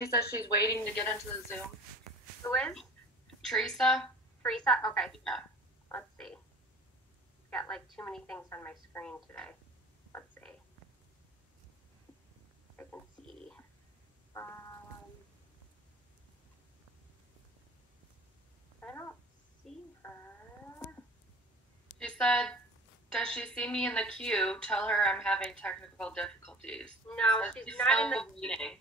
She says she's waiting to get into the Zoom. Who is? Teresa? Teresa? Okay. Yeah. Let's see. Got like too many things on my screen today. Let's see. I can see. I don't see her. She said, does she see me in the queue? Tell her I'm having technical difficulties. No, she's not in the meeting.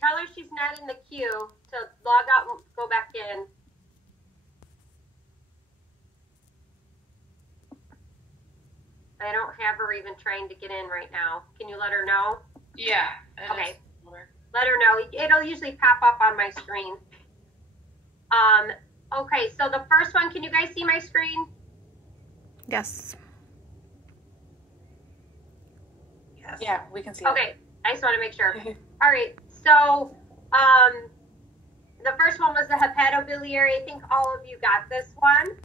Tell her she's not in the queue to log out and go back in. I don't have her even trying to get in right now. Can you let her know? Yeah. Okay. Let her know. It'll usually pop up on my screen. Okay, so the first one, can you guys see my screen? Yes. Yes. Yeah, we can see Okay, I just want to make sure. All right, so the first one was the hepatobiliary. I think all of you got this one.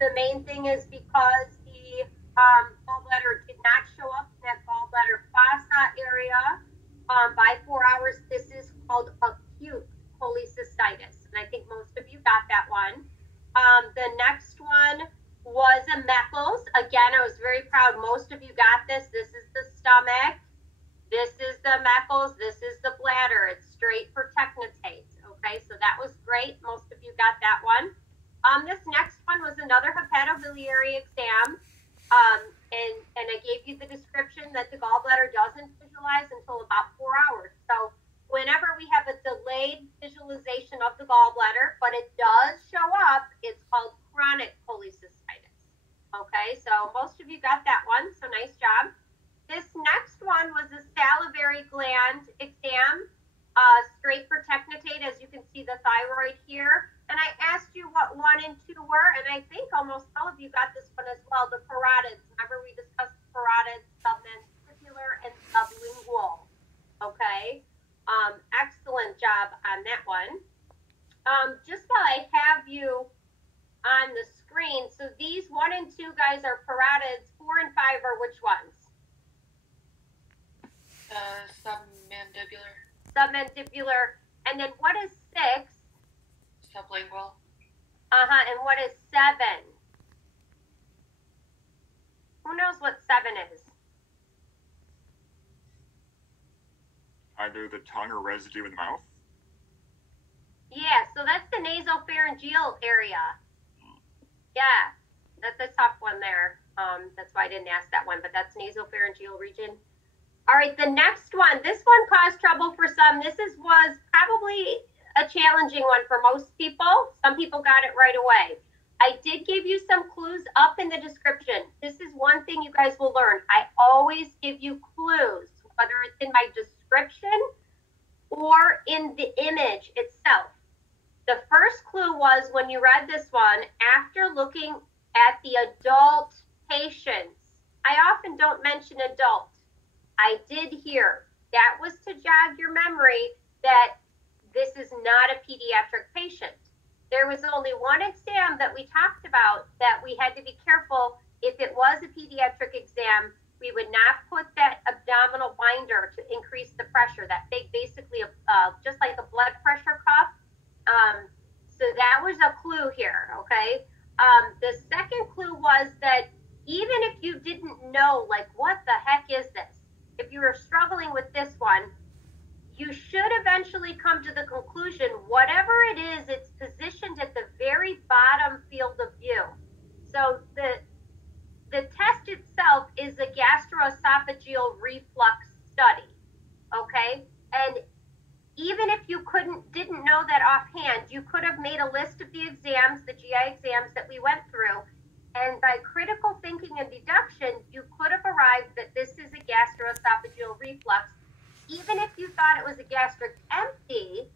The main thing is because the gallbladder did not show up in that gallbladder fossa area by 4 hours. This is called acute cholecystitis, and I think most of you got that one. The next one was a Meckel's. Again, I was very proud. Most of you got this. This is the stomach. This is the Meckel's. This is the bladder. It's straight for technetates. Okay, so that was great. Most of you got that one. This next one was another hepatobiliary exam. And I gave you the description that the gallbladder doesn't visualize until about 4 hours. So whenever we have a delayed visualization of the gallbladder, but it does show up, it's called chronic cholecystitis. Okay, so most of you got that one, so nice job. This next one was a salivary gland exam, straight for technetate, as you can see the thyroid here. And I asked you what 1 and 2 were, and I think almost all of you got this one as well, the carotids. Remember we discussed carotids, submandibular and sublingual. Okay, excellent job on that one. Just while I have you on the screen, so these 1 and 2 guys are carotids, 4 and 5 are which ones? Submandibular. Submandibular. And then what is 6? Sublingual. And what is 7? Who knows what 7 is? Either the tongue or residue in the mouth. Yeah, so that's the nasopharyngeal area. Yeah, that's a tough one there. That's why I didn't ask that one, but that's nasopharyngeal region. All right, the next one. This one caused trouble for some. This was probably a challenging one for most people. Some people got it right away. I did give you some clues up in the description. This is one thing you guys will learn. I always give you clues, whether it's in my description or in the image itself. The first clue was when you read this one, after looking at the adult patients, I often don't mention adult. I did here. That was to jog your memory that this is not a pediatric patient. There was only one exam that we talked about that we had to be careful. If it was a pediatric exam, we would not put that abdominal binder to increase the pressure. That big, basically, just like a blood pressure cuff. So that was a clue here, okay? The second clue was that even if you didn't know, like, what the heck is this? If you were struggling with this one, you should eventually come to the conclusion, whatever it is, it's positioned at the very bottom field of view. So the test itself is a gastroesophageal reflux study, okay? And even if you didn't know that offhand, you could have made a list of the exams, the GI exams that we went through, and by critical thinking and deduction, you could have arrived that this is a gastroesophageal reflux. Even if you thought it was a gastric empty,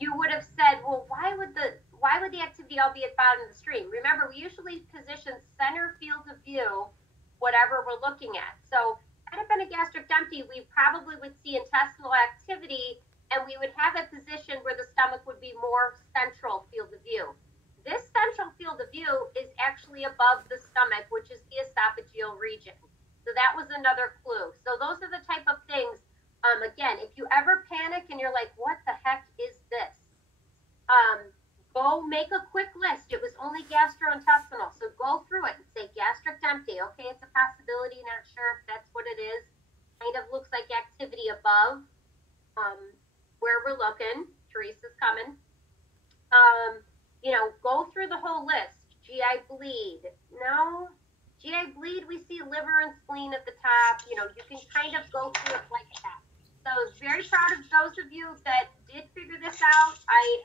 you would have said, well, why would the activity all be at bottom of the stream? Remember, we usually position center field of view, whatever we're looking at. So had it been a gastric empty, we probably would see intestinal activity, and we would have a position where the stomach would be more central field of view. This central field of view is actually above the stomach, which is the esophageal region. So that was another clue. So those are the type of things Again, if you ever panic and you're like, what the heck is this? Go make a quick list. It was only gastrointestinal. So go through it and say gastric empty. Okay, it's a possibility. Not sure if that's what it is. Kind of looks like activity above where we're looking. Teresa's coming. Go through the whole list. GI bleed. No. GI bleed, we see liver and spleen at the top. You can kind of go through it like that. So I was very proud of those of you that did figure this out. I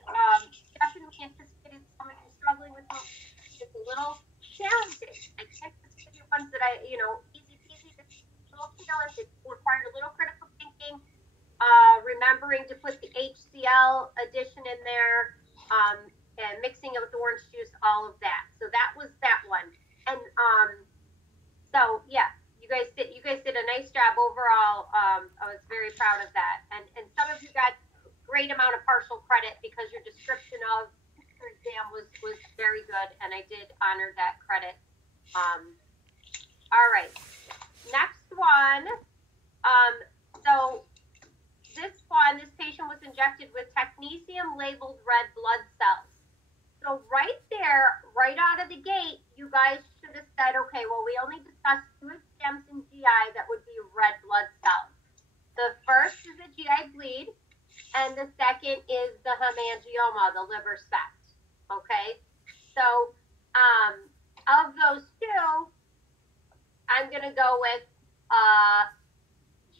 definitely anticipated someone who's struggling with it. It's a little challenging. I can't just give you ones that easy peasy. It's a little challenging. It required a little critical thinking, remembering to put the HCl addition in there, and mixing it with the orange juice, all of that. So that was that one. And so yeah, you guys did a nice job overall. I was very proud of that. And some of you got a great amount of partial credit because your description of your exam was very good, and I did honor that credit. All right, next one. So this patient was injected with technetium labeled red blood cells. So right there, right out of the gate, you guys should have said, okay, well, we only discussed 2 exams in GI that would be red blood cells. The first is a GI bleed, and the second is the hemangioma, the liver spect. Okay? So of those 2, I'm going to go with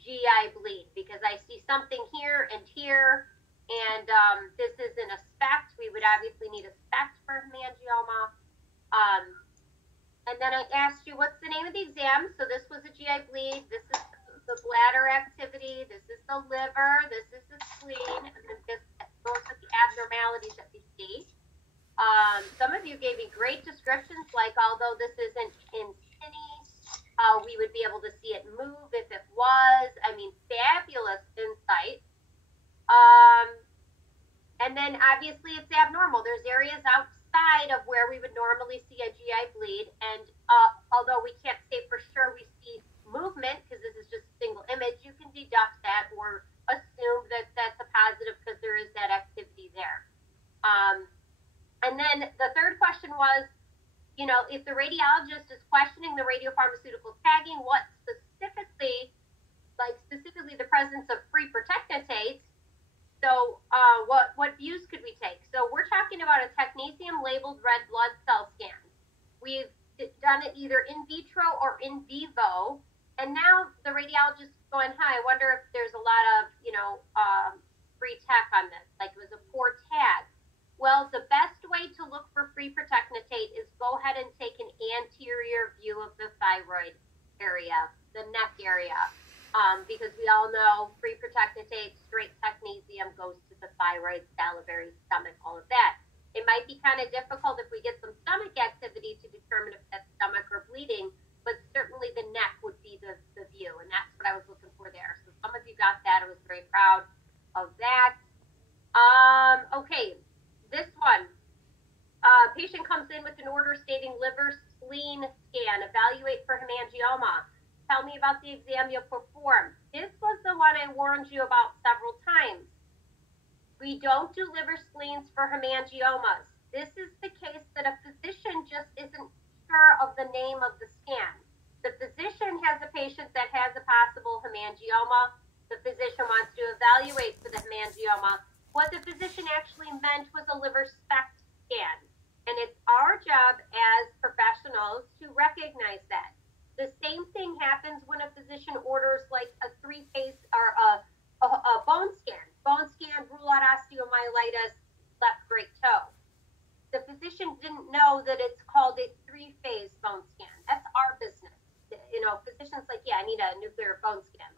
GI bleed because I see something here and here. And this isn't a SPECT. We would obviously need a SPECT for hemangioma. And then I asked you, what's the name of the exam? So this was a GI bleed. This is the bladder activity. This is the liver. This is the spleen. And then those are the abnormalities that we see. Some of you gave me great descriptions, like although this isn't in skinny, we would be able to see it move if it was. I mean, fabulous insight. And then obviously it's abnormal. There's areas outside of where we would normally see a GI bleed. And although we can't say for sure we see movement, because this is just a single image, you can deduct that or assume that that's a positive because there is that activity there. And then the third question was, if the radiologist is questioning the radiopharmaceutical tagging, what specifically the presence of free protectinates. So what views could we take? So we're talking about a technetium-labeled red blood cell scan. We've done it either in vitro or in vivo, and now the radiologist is going, I wonder if there's a lot of, free tech on this, like it was a poor tag. Well, the best way to look for free protectinate is go ahead and take an anterior view of the thyroid area, the neck area. Because we all know free protectinate, straight technetium goes to the thyroid, salivary, stomach, all of that. It might be kind of difficult if we get some stomach activity to determine if that's stomach or bleeding, but certainly the neck would be the view, and that's what I was looking for there. So some of you got that. I was very proud of that. Okay, this one. Patient comes in with an order stating liver spleen scan, evaluate for hemangioma. Tell me about the exam you'll perform. This was the one I warned you about several times. We don't do liver spleens for hemangiomas. This is the case that a physician just isn't sure of the name of the scan. The physician has a patient that has a possible hemangioma. The physician wants to evaluate for the hemangioma. What the physician actually meant was a liver SPECT scan. And it's our job as professionals to recognize that. The same thing happens when a physician orders like a 3-phase or a bone scan. Bone scan, rule out osteomyelitis, left great toe. The physician didn't know that it's called a 3-phase bone scan. That's our business. Physicians like, I need a nuclear bone scan.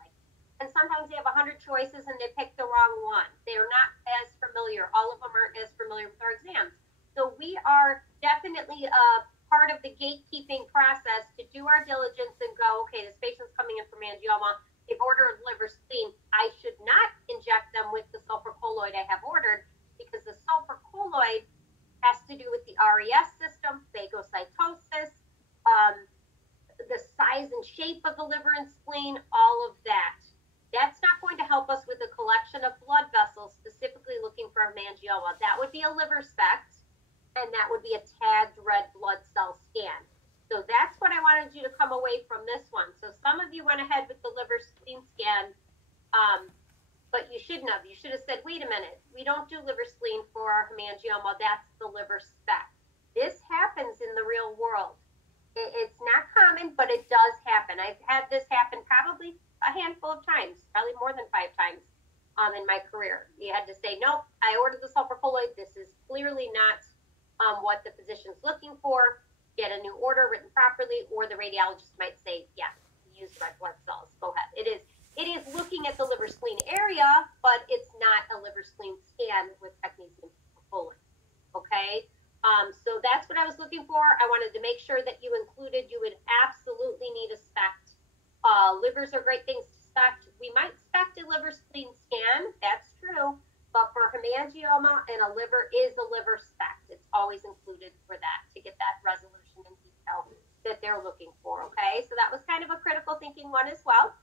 And sometimes they have 100 choices and they pick the wrong one. They are not as familiar. All of them aren't as familiar with our exams. So we are definitely part of the gatekeeping process to do our diligence and go, okay, this patient's coming in from angioma. They've ordered liver spleen. I should not inject them with the sulfur colloid I have ordered because the sulfur colloid has to do with the RES system, phagocytosis, the size and shape of the liver and spleen, all of that. That's not going to help us with a collection of blood vessels, specifically looking for hemangioma. That would be a liver SPECT, and that would be a tagged red blood cell scan. So that's what I wanted you to come away from this one. So some of you went ahead with the liver spleen scan, but you shouldn't have. You should have said, wait a minute, we don't do liver spleen for hemangioma. That's the liver SPECT. This happens in the real world. It's not common, but it does happen. I've had this happen probably a handful of times, probably more than 5 times in my career. You had to say, nope, I ordered the sulfur colloid. This is clearly not what the physician's looking for. Get a new order written properly, or the radiologist might say, yes, use red blood cells. Go ahead. It is looking at the liver spleen area, but it's not a liver spleen scan with technetium colloid. Okay? So that's what I was looking for. I wanted to make sure that you included, you would absolutely need a SPECT. Livers are great things to SPECT. We might SPECT a liver spleen scan, that's true, but for hemangioma and a liver is a liver SPECT. It's always included for that, to get that resolution and detail that they're looking for, okay? So that was kind of a critical thinking one as well.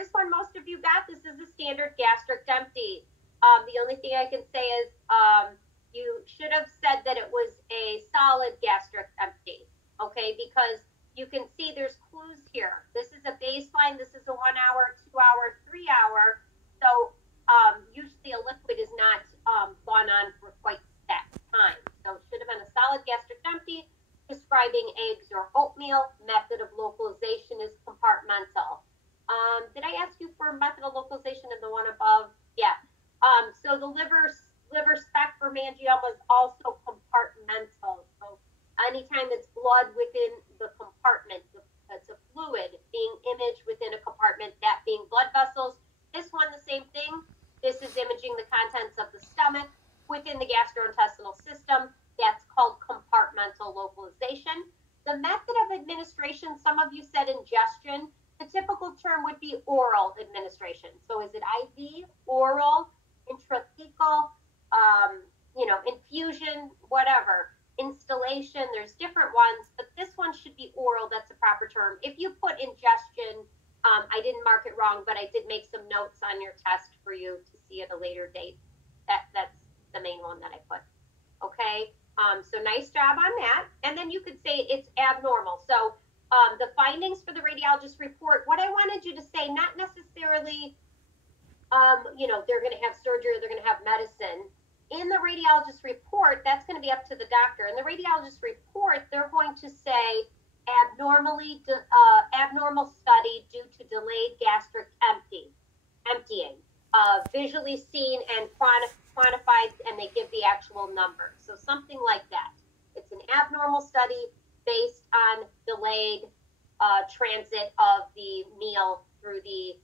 This one, most of you got, this is a standard gastric empty. The only thing I can say is, you should have said that it was a solid gastric empty, okay? Because you can see there's clues here. This is a baseline. This is a 1 hour, 2 hour, 3 hour. So usually a liquid is not gone on for quite that time. So it should have been a solid gastric empty, describing eggs or oatmeal. Method of localization is compartmental. Did I ask you for method of localization in the one above? Yeah. So the liver SPECT for hemangioma is also compartmental. So anytime it's blood within the compartment, it's a fluid being imaged within a compartment, that being blood vessels. This one, the same thing. This is imaging the contents of the stomach within the gastrointestinal system. That's called compartmental localization. The method of administration, some of you said ingestion. The typical term would be oral administration. So is it IV, oral, intrathecal, infusion, whatever, installation, there's different ones, but this one should be oral. That's a proper term. If you put ingestion, I didn't mark it wrong, but I did make some notes on your test for you to see at a later date. That's the main one that I put. Okay. So nice job on that. And then you could say it's abnormal. So the findings for the radiologist report, what I wanted you to say, not necessarily, they're going to have surgery or they're going to have medicine. In the radiologist report, that's going to be up to the doctor. In the radiologist report, they're going to say abnormal study due to delayed gastric emptying, visually seen and quantified, and they give the actual number. So something like that. It's an abnormal study based on delayed transit of the meal through the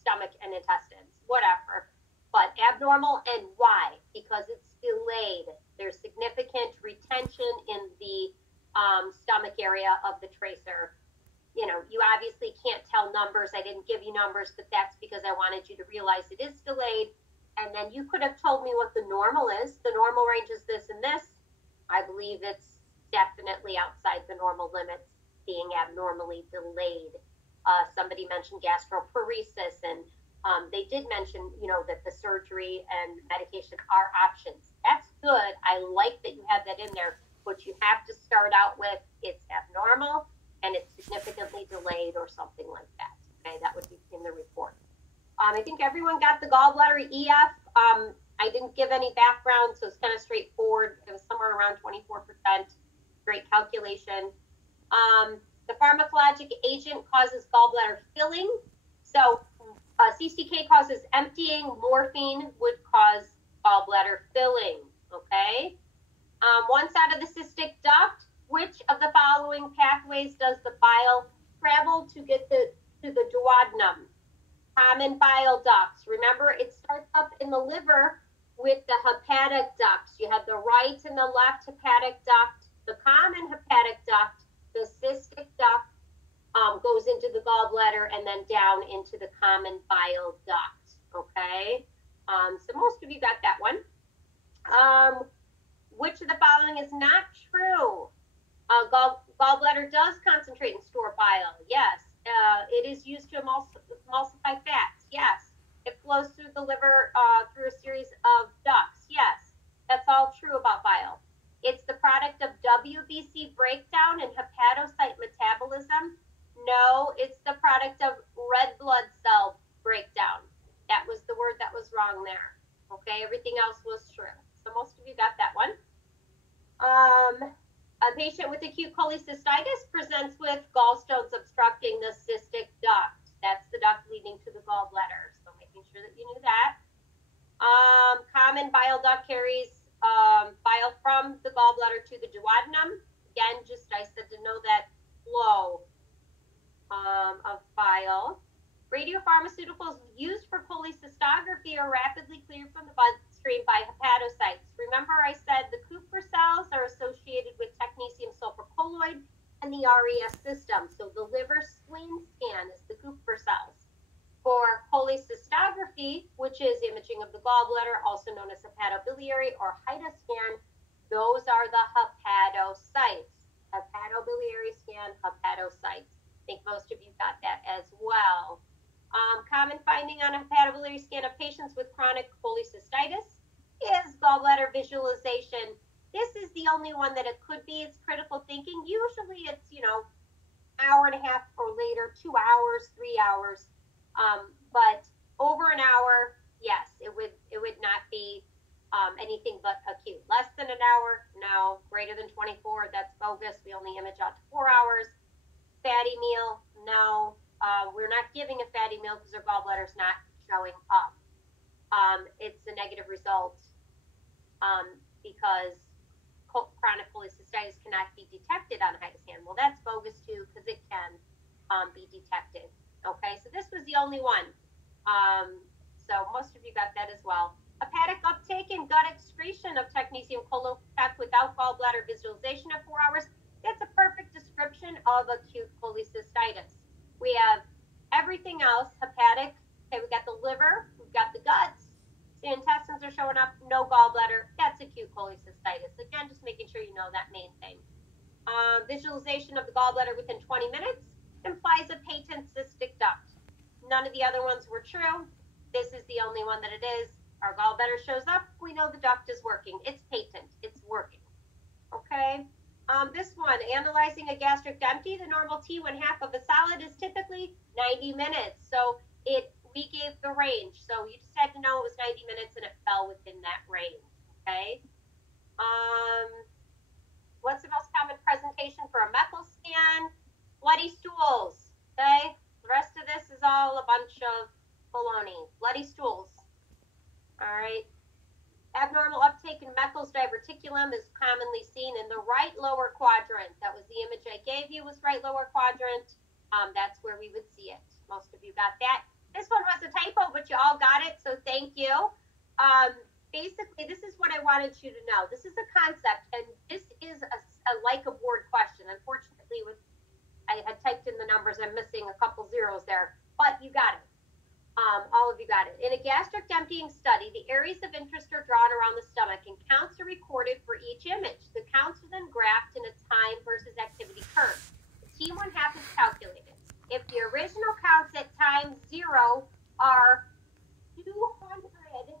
stomach and intestines, whatever. But abnormal, and why? Because it's delayed. There's significant retention in the stomach area of the tracer. You obviously can't tell numbers. I didn't give you numbers, but that's because I wanted you to realize it is delayed. And then you could have told me what the normal is. The normal range is this and this. I believe it's definitely outside the normal limits, being abnormally delayed. Somebody mentioned gastroparesis, and they did mention, that the surgery and medication are options. That's good. I like that you have that in there, but you have to start out with it's abnormal and it's significantly delayed or something like that. Okay, that would be in the report. I think everyone got the gallbladder EF. I didn't give any background, so it's kind of straightforward. It was somewhere around 24%. Great calculation. The pharmacologic agent causes gallbladder filling. So CCK causes emptying. Morphine would cause gallbladder filling. Okay. One side of the cystic duct. Which of the following pathways does the bile travel to get to the duodenum? Common bile ducts. Remember, it starts up in the liver with the hepatic ducts. You have the right and the left hepatic duct. The common hepatic duct, the cystic duct, goes into the gallbladder and then down into the common bile duct. Okay? So most of you got that one. Which of the following is not true? Gallbladder does concentrate and store bile. Yes. It is used to emulsify fats. Yes. the liver through a series of ducts. Yes, that's all true about bile. It's the product of WBC breakdown and hepatocyte metabolism. No, it's the product of red blood cell breakdown. That was the word that was wrong there. Okay, everything else was true. So most of you got that one. A patient with acute cholecystitis presents with gallstones obstructing the cystic duct. That's the duct leading to the gallbladder. So making sure that you knew that. Common bile duct carries bile from the gallbladder to the duodenum. Again, just I said to know that flow of bile. Radiopharmaceuticals used for cholecystography are rapidly cleared from the bloodstream by hepatocytes. Remember I said the Kupffer cells are associated with technetium sulfur colloid and the RES system. So the liver spleen scan is the Kupffer cells. For cholecystography, which is imaging of the gallbladder, also known as hepatobiliary or HIDA scan, those are the hepatocytes. Hepatobiliary scan, hepatocytes. I think most of you got that as well. Common finding on a hepatobiliary scan of patients with chronic cholecystitis is gallbladder visualization. This is the only one that it could be. It's critical thinking. Usually it's, hour and a half or later, 2 hours, 3 hours. But over an hour, yes, it would not be anything but acute. Less than an hour, no. Greater than 24, that's bogus. We only image out to 4 hours. Fatty meal, no. We're not giving a fatty meal because our gallbladder's not showing up. It's a negative result because chronic cholecystitis cannot be detected on a HIDA scan. Well, that's bogus too because it can be detected. Okay, so this was the only one. So most of you got that as well. Hepatic uptake and gut excretion of technetium collopac without gallbladder visualization at 4 hours. That's a perfect description of acute cholecystitis. We have everything else, hepatic. Okay, we got the liver, we've got the guts. The intestines are showing up, no gallbladder. That's acute cholecystitis. Again, just making sure you know that main thing. Visualization of the gallbladder within 20 minutes implies a patent cystic duct. None of the other ones were true. This is the only one that it is. Our gallbladder shows up, we know the duct is working. It's patent, it's working. Okay. This one, analyzing a gastric empty, the normal T1/2 of a solid is typically 90 minutes. So we gave the range. So you just had to know it was 90 minutes and it fell within that range. Okay. What's the most common presentation for a Meckel scan? Bloody stools. Okay. The rest of this is all a bunch of baloney. Bloody stools. All right. Abnormal uptake in Meckel's diverticulum is commonly seen in the right lower quadrant. That was the image I gave you, was right lower quadrant. That's where we would see it. Most of you got that. This one was a typo, but you all got it, so thank you. Basically, this is what I wanted you to know. This is a concept, and this is a like a board question. Unfortunately, I had typed in the numbers. I'm missing a couple zeros there, but you got it. All of you got it. In a gastric emptying study, the areas of interest are drawn around the stomach and counts are recorded for each image. The counts are then graphed in a time versus activity curve. The T1/2 is calculated. If the original counts at time 0 are 200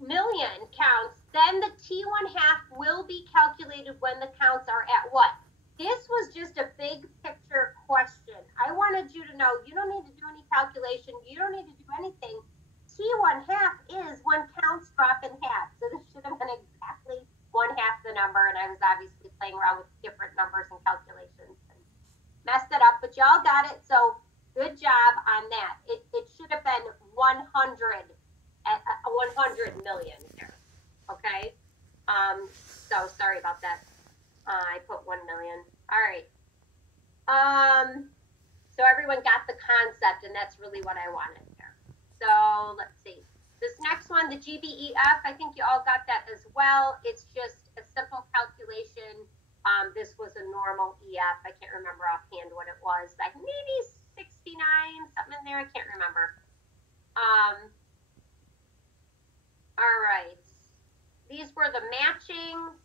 million counts, then the T1/2 will be calculated when the counts are at what? This was just a big picture question. I wanted you to know you don't need to do any calculation. You don't need to do anything. T1/2 is when counts drop in half. So this should have been exactly 1/2 the number. And I was obviously playing around with different numbers and calculations and messed it up. But y'all got it. So good job on that. It should have been 100 million there. Okay. So sorry about that. I put 1 million. All right. So everyone got the concept, and that's really what I wanted there. So let's see. This next one, the GBEF, I think you all got that as well. It's just a simple calculation. This was a normal EF. I can't remember offhand what it was. Like maybe 69, something in there. I can't remember. All right. These were the matching.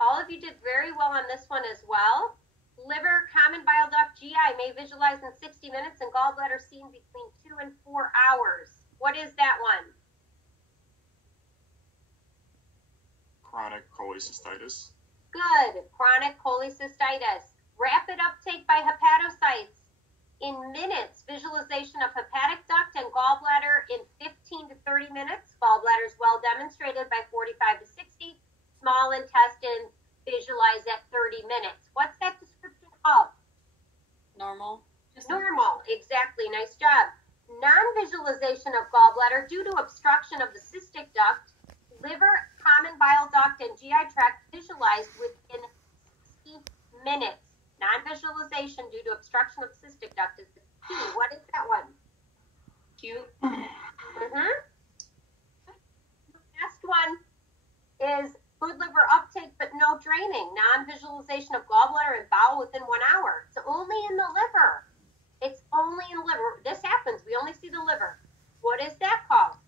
All of you did very well on this one as well. Liver, common bile duct, GI may visualize in 60 minutes and gallbladder seen between 2 and 4 hours. What is that one? Chronic cholecystitis. Good. Chronic cholecystitis. Rapid uptake by hepatocytes. In minutes, visualization of hepatic duct and gallbladder in 15 to 30 minutes. Gallbladder is well demonstrated by 45 to 60. Small intestine visualize at 30 minutes. What's that description of? Normal. Normal, exactly. Nice job. Non-visualization of gallbladder due to obstruction of the cystic duct, liver, common bile duct, and GI tract visualized within 60 minutes. Non-visualization due to obstruction of the cystic duct is the key. What is that one? Cute. Last one is good liver uptake but no draining. Non-visualization of gallbladder and bowel within 1 hour. It's only in the liver. It's only in the liver. This happens. We only see the liver. What is that called?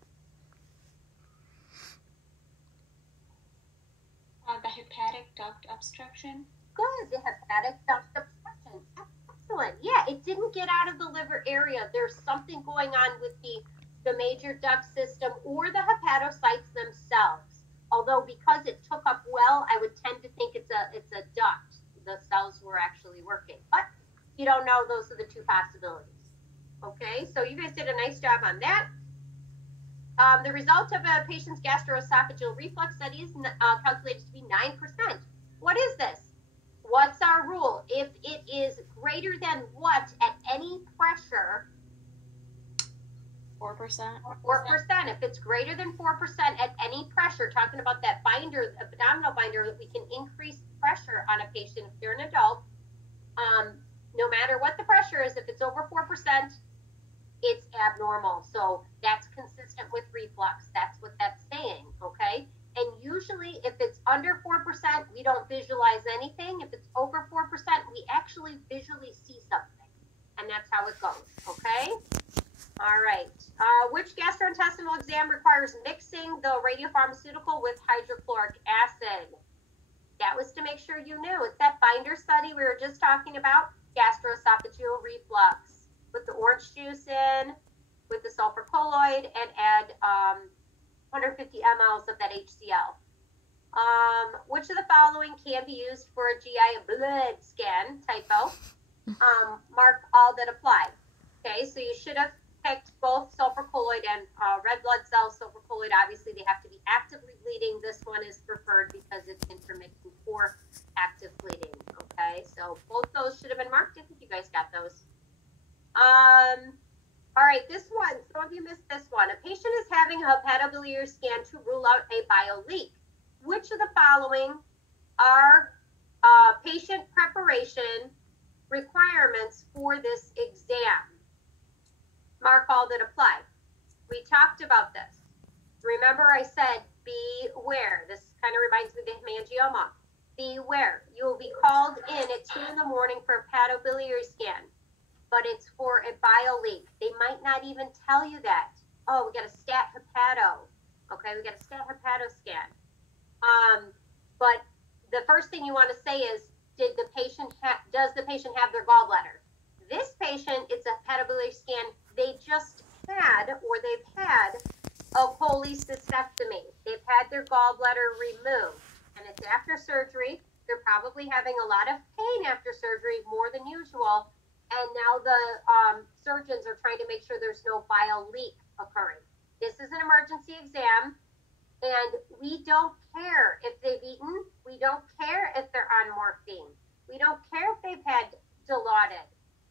The hepatic duct obstruction. Good. The hepatic duct obstruction. Excellent. Yeah, it didn't get out of the liver area. There's something going on with the major duct system or the hepatocytes themselves. Although because it took up well, I would tend to think it's a duct. The cells were actually working. But you don't know, those are the two possibilities. Okay, so you guys did a nice job on that. The result of a patient's gastroesophageal reflux study is calculated to be 9%. What is this? What's our rule? If it is greater than what at any pressure? 4%. 4%. If it's greater than 4% at any pressure, talking about that binder, abdominal binder, that we can increase pressure on a patient if they're an adult. No matter what the pressure is, if it's over 4%, it's abnormal. So that's consistent with reflux. That's what that's saying, okay? And usually if it's under 4%, we don't visualize anything. If it's over 4%, we actually visually see something. And that's how it goes, okay? All right. Which gastrointestinal exam requires mixing the radiopharmaceutical with hydrochloric acid? That was to make sure you knew. It's that binder study we were just talking about, gastroesophageal reflux. Put the orange juice in with the sulfur colloid and add 150 mLs of that HCl. Which of the following can be used for a GI blood scan? Typo. Mark all that apply. Okay, so you should have picked both sulfur colloid and red blood cells. Sulfur colloid, obviously, they have to be actively bleeding. This one is preferred because it's intermittent for active bleeding. Okay, so both those should have been marked. I think you guys got those. All right, this one, some of you missed this one. A patient is having a hepatobiliary scan to rule out a bile leak. Which of the following are patient preparation requirements for this exam? Mark all that apply. We talked about this. Remember I said beware. This kind of reminds me of the hemangioma. Beware. You will be called in at 2 in the morning for a hepatobiliary scan, but it's for a bile leak. They might not even tell you that. Oh, we got a stat hepato. Okay, we got a stat hepato scan. But the first thing you want to say is, does the patient have their gallbladder? This patient, it's a hepatobiliary scan. They just had, or they've had, a cholecystectomy. They've had their gallbladder removed, and it's after surgery. They're probably having a lot of pain after surgery, more than usual. And now the surgeons are trying to make sure there's no bile leak occurring. This is an emergency exam, and we don't care if they've eaten. We don't care if they're on morphine. We don't care if they've had Dilaudid,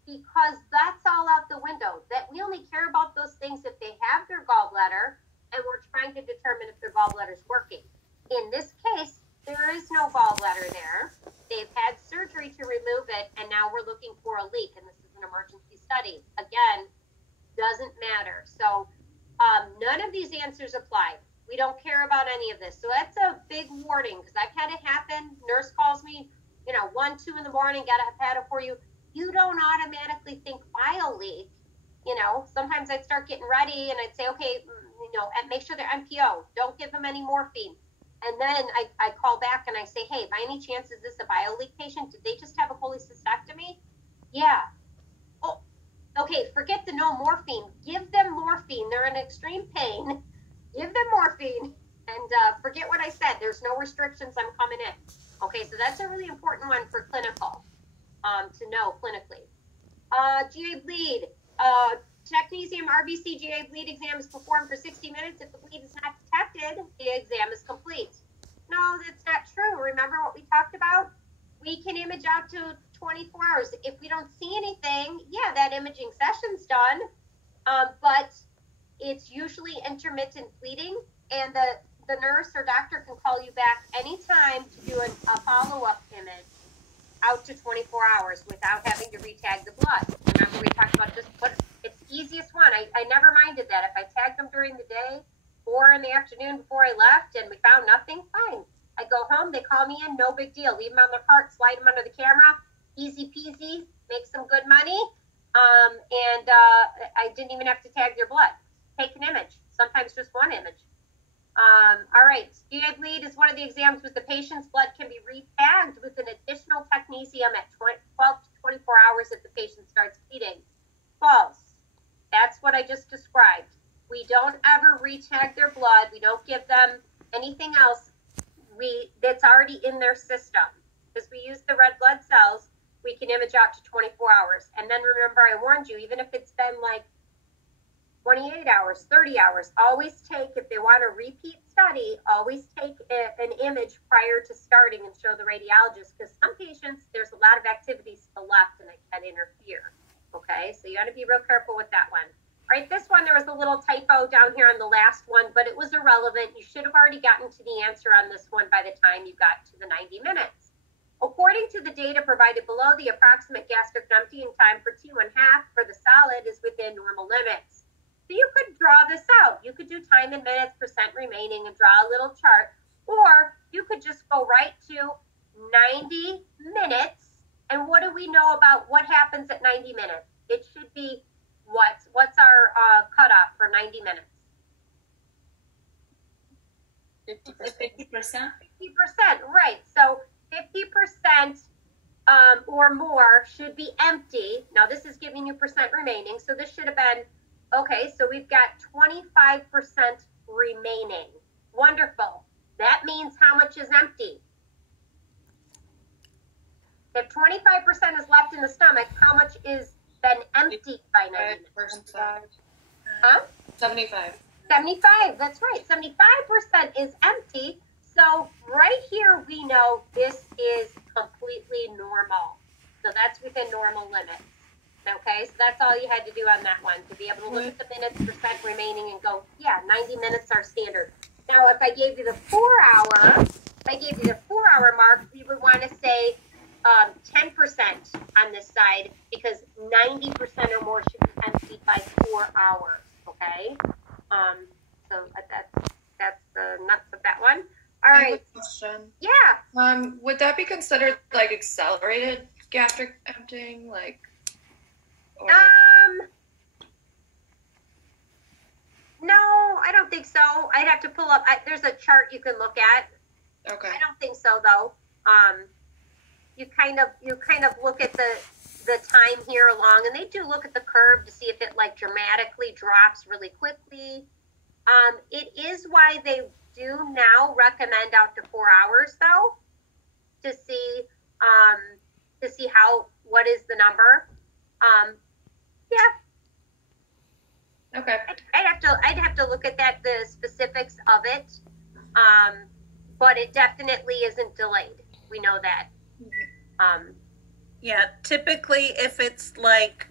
because that's all out the window. That we only care about those things if they have their gallbladder, and we're trying to determine if their gallbladder is working. In this case, there is no gallbladder there. They've had surgery to remove it, and now we're looking for a leak, and this is an emergency study. Again, doesn't matter. So none of these answers apply. We don't care about any of this. So that's a big warning, because I've had it happen. Nurse calls me, 1, 2 in the morning, got a hepato for you. You don't automatically think bile leak. Sometimes I'd start getting ready, and I'd say, okay, and make sure they're MPO. Don't give them any morphine. And then I call back and I say, hey, by any chance, is this a BioLeak patient? Did they just have a cholecystectomy? Yeah. Oh, okay, forget the no morphine. Give them morphine. They're in extreme pain. Give them morphine. And forget what I said. There's no restrictions. I'm coming in. Okay, so that's a really important one for clinical, to know clinically. GA bleed. Technetium RBC GA bleed exam is performed for 60 minutes. If the bleed is not detected, the exam is complete. No, that's not true. Remember what we talked about? We can image out to 24 hours. If we don't see anything, yeah, that imaging session's done. But it's usually intermittent bleeding, and the nurse or doctor can call you back anytime to do a follow-up image out to 24 hours without having to retag the blood. Remember we talked about just put, it's the easiest one. I never minded that. If I tagged them during the day or in the afternoon before I left and we found nothing, fine. I go home, they call me in, no big deal. Leave them on their cart, slide them under the camera, easy peasy, make some good money. I didn't even have to tag their blood. Take an image, sometimes just one image. All right, GA bleed is one of the exams with the patient's blood can be retagged with an additional technetium at 12 to 24 hours if the patient starts bleeding. False. That's what I just described. We don't ever retag their blood. We don't give them anything else that's already in their system. Because we use the red blood cells, we can image out to 24 hours. And then remember, I warned you, even if it's been like 28 hours, 30 hours, always take, if they want a repeat study, always take an image prior to starting and show the radiologist, because some patients, there's a lot of activity to the left and it can interfere. Okay, so you got to be real careful with that one. All right, this one, there was a little typo down here on the last one, but it was irrelevant. You should have already gotten to the answer on this one by the time you got to the 90 minutes. According to the data provided below, the approximate gastric emptying time for T1/2 for the solid is within normal limits. So you could draw this out. You could do time in minutes, percent remaining, and draw a little chart. Or you could just go right to 90 minutes. And what do we know about what happens at 90 minutes? It should be what's our cutoff for 90 minutes? 50%. 50%, right. So 50% or more should be empty. Now this is giving you percent remaining. So this should have been, okay, so we've got 25% remaining. Wonderful. That means how much is empty? If 25% is left in the stomach, how much is been emptied by 90 minutes? Huh? 75. 75, that's right. 75% is empty. So right here, we know this is completely normal. So that's within normal limits. Okay, so that's all you had to do on that one, to be able to look at the minutes, percent remaining, and go, yeah, 90 minutes are standard. Now, if I gave you the 4-hour mark, we would want to say 10% on this side, because 90% or more should be emptied by 4 hours. Okay, so that's the nuts of that one. All right. I have a question. Yeah. Would that be considered like accelerated gastric emptying, like? Or... No, I don't think so. I'd have to pull up. There's a chart you can look at. Okay. I don't think so, though. You kind of look at the time here along, and they do look at the curve to see if it like dramatically drops really quickly. It is why they do now recommend out to 4 hours, though, to see what is the number. Yeah. Okay. I'd have to look at the specifics of it. But it definitely isn't delayed. We know that. Yeah, typically if it's like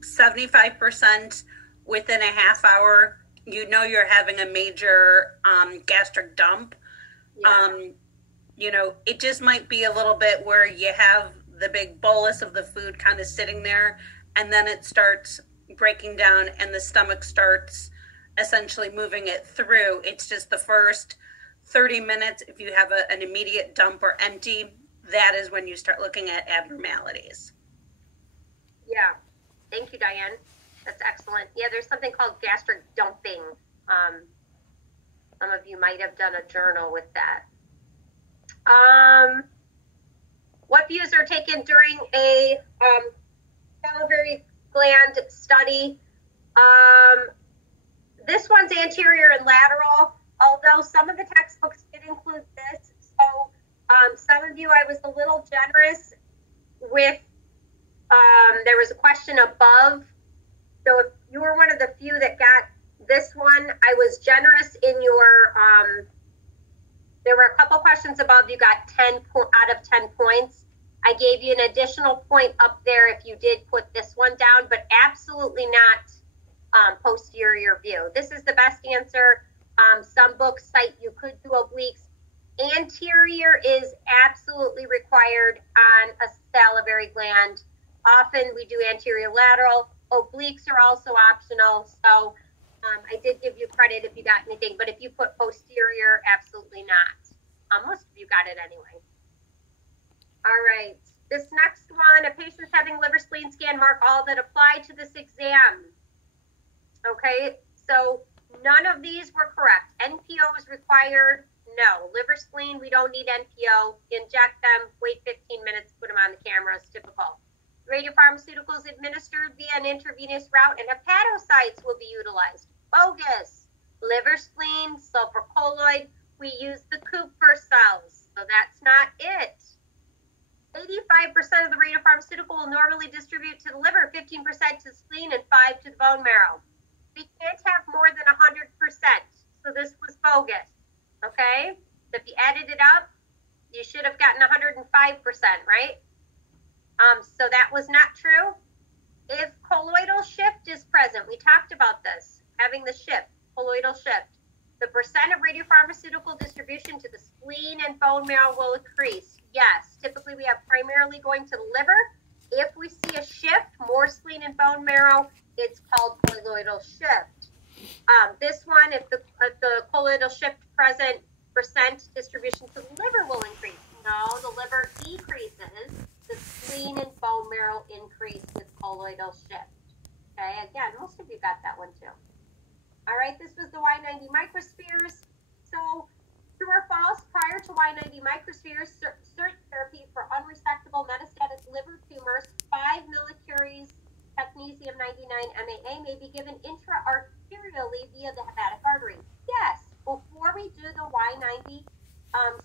75% within a half hour, you know you're having a major gastric dump. Yeah. It just might be a little bit where you have the big bolus of the food kind of sitting there, and then it starts breaking down and the stomach starts essentially moving it through. It's just the first 30 minutes, if you have an immediate dump or empty, that is when you start looking at abnormalities. Yeah. Thank you, Diane. That's excellent. Yeah, there's something called gastric dumping. Some of you might have done a journal with that. What views are taken during a salivary gland study? This one's anterior and lateral, although some of the textbooks did include this. So some of you, I was a little generous with, there was a question above. So if you were one of the few that got this one, I was generous in your, there were a couple questions above. You got 10 out of 10 points. I gave you an additional point up there if you did put this one down, but absolutely not posterior view. This is the best answer. Some books cite you could do obliques. Anterior is absolutely required on a salivary gland. Often we do anterior lateral. Obliques are also optional. So I did give you credit if you got anything, but if you put posterior, absolutely not. Most of you got it anyway. All right. This next one, a patient's having liver spleen scan, mark all that apply to this exam. Okay, so none of these were correct. NPO is required. No. Liver spleen, we don't need NPO. Inject them, wait 15 minutes, put them on the camera. It's typical. Radiopharmaceuticals administered via an intravenous route and hepatocytes will be utilized. Bogus. Liver spleen, sulfur colloid, we use the Kupffer cells. So that's not it. 85% of the radiopharmaceutical will normally distribute to the liver, 15% to the spleen, and 5% to the bone marrow. We can't have more than 100%. So this was bogus. Okay? So if you added it up, you should have gotten 105%, right? So that was not true. If colloidal shift is present, we talked about this, having the shift, colloidal shift. The percent of radiopharmaceutical distribution to the spleen and bone marrow will increase. Yes, typically we have primarily going to the liver. If we see a shift, more spleen and bone marrow, it's called colloidal shift. This one, if the colloidal shift present, percent distribution to the liver will increase. No, the liver decreases. The spleen and bone marrow increase with colloidal shift. Okay, again, most of you got that one too. All right, this was the Y90 microspheres. So, true or false, prior to Y90 microspheres, SERT therapy for unresectable metastatic liver tumors, 5 millicuries technetium-99 MAA may be given intra-arterially via the hepatic artery. Yes, before we do the Y90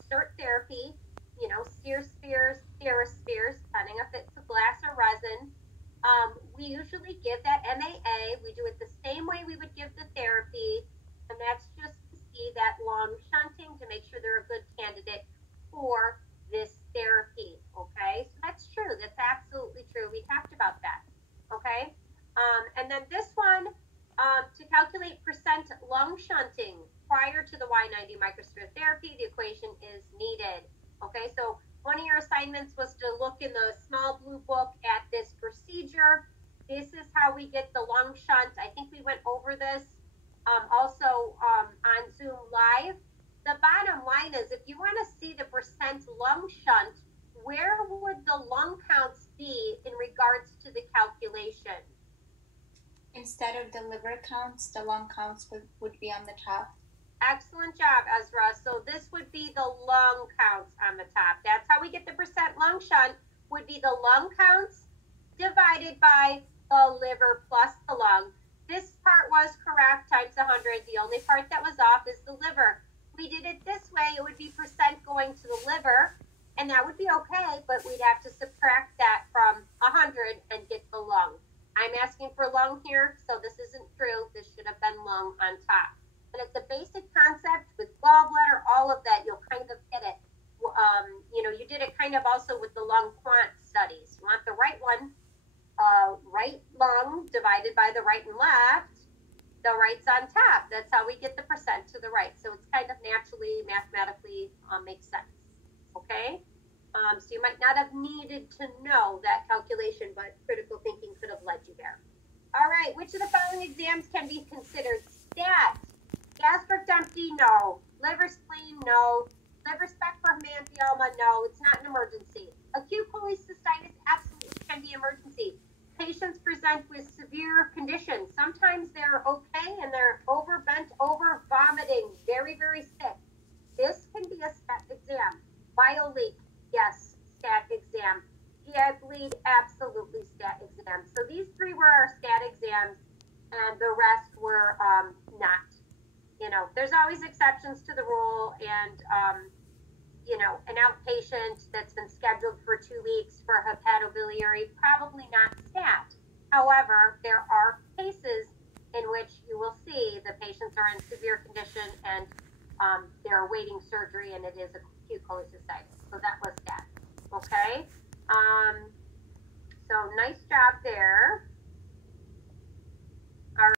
SERT therapy, you know, sear spheres, Theraspheres, depending if it's a glass or resin, we usually give that MAA. We do it the same way we would give the therapy, and that's just to see that lung shunting to make sure they're a good candidate for this therapy, okay? So that's true. That's absolutely true. We talked about that, okay? And then this one, to calculate percent lung shunting prior to the Y90 microsphere therapy, the equation is needed, okay? So one of your assignments was to look in the small blue book at this procedure. This is how we get the lung shunt. I think we went over this also on Zoom Live. The bottom line is, if you want to see the percent lung shunt, where would the lung counts be in regards to the calculation? Instead of the liver counts, the lung counts would be on the top. Excellent job, Ezra. So this would be the lung counts on the top. That's how we get the percent lung shunt, would be the lung counts divided by the liver plus the lung. This part was correct, times 100. The only part that was off is the liver. We did it this way, it would be percent going to the liver, and that would be okay, but we'd have to subtract that from 100 and get the lung. I'm asking for lung here, so this isn't true. This should have been lung on top. But it's a basic concept with gallbladder, all of that, you'll kind of get it. You know, you did it kind of also with the lung quant studies. You want the right one, right lung divided by the right and left, the right's on top. That's how we get the percent to the right. So it's kind of naturally, mathematically makes sense, okay? So you might not have needed to know that calculation, but critical thinking could have led you there. All right, which of the following exams can be considered stat? Gastric empty, no. Liver spleen, no. Liver speck for hemangioma, no. It's not an emergency. Acute cholecystitis absolutely can be emergency. patients present with severe conditions. Sometimes they're okay and they're bent over, vomiting, very, very sick. This can be a stat exam. Bile leak, yes, stat exam. GI bleed, absolutely stat exam. So these three were our stat exams, and the rest were not. You know, there's always exceptions to the rule, and you know, an outpatient that's been scheduled for 2 weeks for hepatobiliary, probably not stat. However, there are cases in which you will see the patients are in severe condition and they're awaiting surgery, and it is acute cholecystitis. So that was stat. Okay. So nice job there.